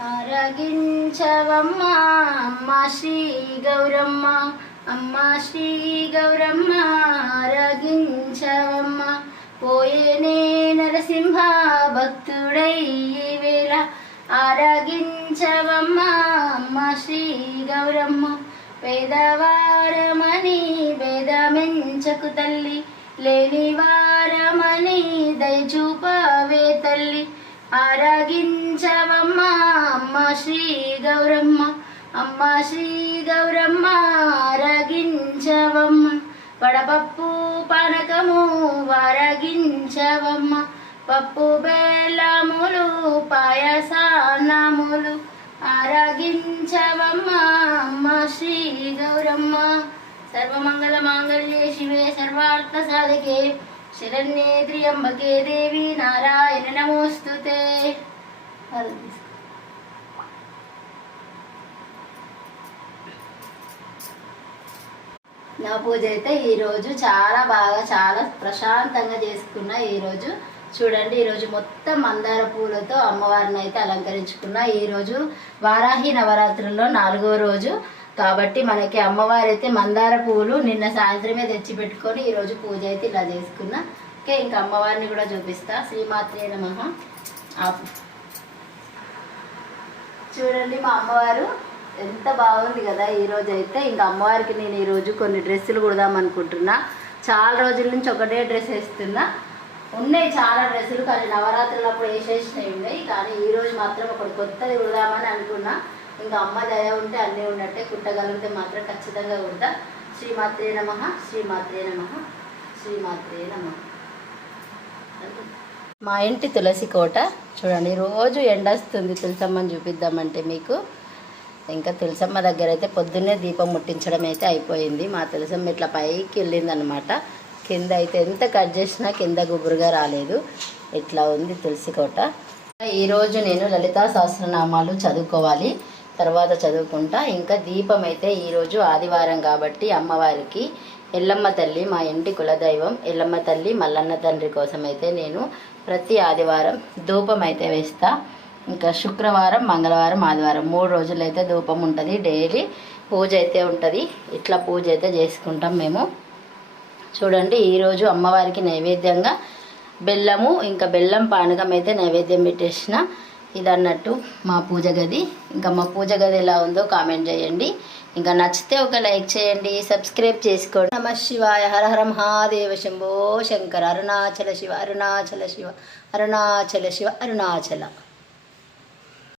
అరగించవమ్మ అమ్మ శ్రీ గౌరమ్మ అమ్మ శ్రీ గౌరమ్మ అరగించవమ్మ. పోయేనే నరసింహ భక్తుడై వేళ అరగించవమ్మ అమ్మ శ్రీ గౌరమ్మ. పేదవారమని భేదమించకు తల్లి లేని వారమని దయచూపవే తల్లి. ఆరాగించవమ్మ అమ్మ శ్రీ గౌరమ్మ అమ్మ శ్రీ గౌరమ్మ ఆరాగించవమ్మ. వడపప్పు పానకము వరగించవమ్మ పప్పు బెల్లములు పాయసానములు ఆరాగించవమ్మ అమ్మ శ్రీ గౌరమ్మ. సర్వమంగళ మాంగళ్యే శివే సర్వార్థ సాధకే శరణ్యే త్రియంబకే దేవి. నారాయణ నమోస్తుతే నా పూజ అయితే ఈరోజు చాలా బాగా చాలా ప్రశాంతంగా చేసుకున్న ఈరోజు చూడండి ఈరోజు మొత్తం మందార పూలతో అమ్మవారిని అయితే అలంకరించుకున్న ఈరోజు వారాహి నవరాత్రుల్లో నాలుగో రోజు. కాబట్టి మనకి అమ్మవారు అయితే మందార పువ్వులు నిన్న సాయంత్రమే తెచ్చి పెట్టుకొని ఈరోజు పూజ అయితే ఇలా చేసుకున్నా ఓకే ఇంకా అమ్మవారిని కూడా చూపిస్తా. శ్రీమాత్రే నమ. చూడండి మా అమ్మవారు ఎంత బాగుంది కదా ఈ రోజు అయితే. ఇంకా అమ్మవారికి నేను ఈరోజు కొన్ని డ్రెస్సులు కుడదాం అనుకుంటున్నా. చాలా రోజుల నుంచి ఒకటే డ్రెస్ వేస్తున్నా. ఉన్నాయి చాలా డ్రెస్సులు కానీ నవరాత్రులు అప్పుడు వేసేసినవి ఉన్నాయి. కానీ ఈరోజు మాత్రం ఒకటి కొత్తది కుడదామని అనుకున్నా. ఇంకా అమ్మ దయ ఉంటే అన్నీ ఉన్నట్టే కుట్టగలిగితే మాత్రం ఖచ్చితంగా కుడతా. శ్రీమాత్రే నమ శ్రీమాత్రే నమ శ్రీమాత్రే నమ. మా ఇంటి తులసి కోట. చూడండి రోజు ఎండ వస్తుంది. తులసమ్మని చూపిద్దామంటే మీకు. ఇంకా తులసమ్మ దగ్గర అయితే పొద్దున్నే దీపం ముట్టించడం అయితే అయిపోయింది. మా తులసమ్మ ఇట్లా పైకి వెళ్ళిందనమాట. కింద అయితే ఎంత కట్ చేసినా కింద గుబురుగా రాలేదు. ఇట్లా ఉంది తులసి కోట. ఈరోజు నేను లలితా సహస్రనామాలు చదువుకోవాలి. తర్వాత చదువుకుంటా. ఇంకా దీపం అయితే ఈరోజు ఆదివారం కాబట్టి అమ్మవారికి ఎల్లమ్మ తల్లి మా ఇంటి కులదైవం ఎల్లమ్మ తల్లి మల్లన్న తండ్రి కోసం అయితే నేను ప్రతి ఆదివారం ధూపం అయితే వేస్తా. ఇంకా శుక్రవారం మంగళవారం ఆదివారం మూడు రోజులు అయితే ధూపం ఉంటుంది. డైలీ పూజ అయితే ఉంటుంది. ఇట్లా పూజ అయితే చేసుకుంటాం మేము. చూడండి ఈరోజు అమ్మవారికి నైవేద్యంగా బెల్లము ఇంకా బెల్లం పానకం అయితే నైవేద్యం పెట్టేసిన. ఇది అన్నట్టు మా పూజ గది. ఇంకా మా పూజ గది ఎలా ఉందో కామెంట్ చేయండి. ఇంకా నచ్చితే ఒక లైక్ చేయండి సబ్స్క్రైబ్ చేసుకోండి. నమ శివాయ హర హర మహాదేవ శంభో శంకర అరుణాచల శివ అరుణాచల శివ అరుణాచల శివ అరుణాచల.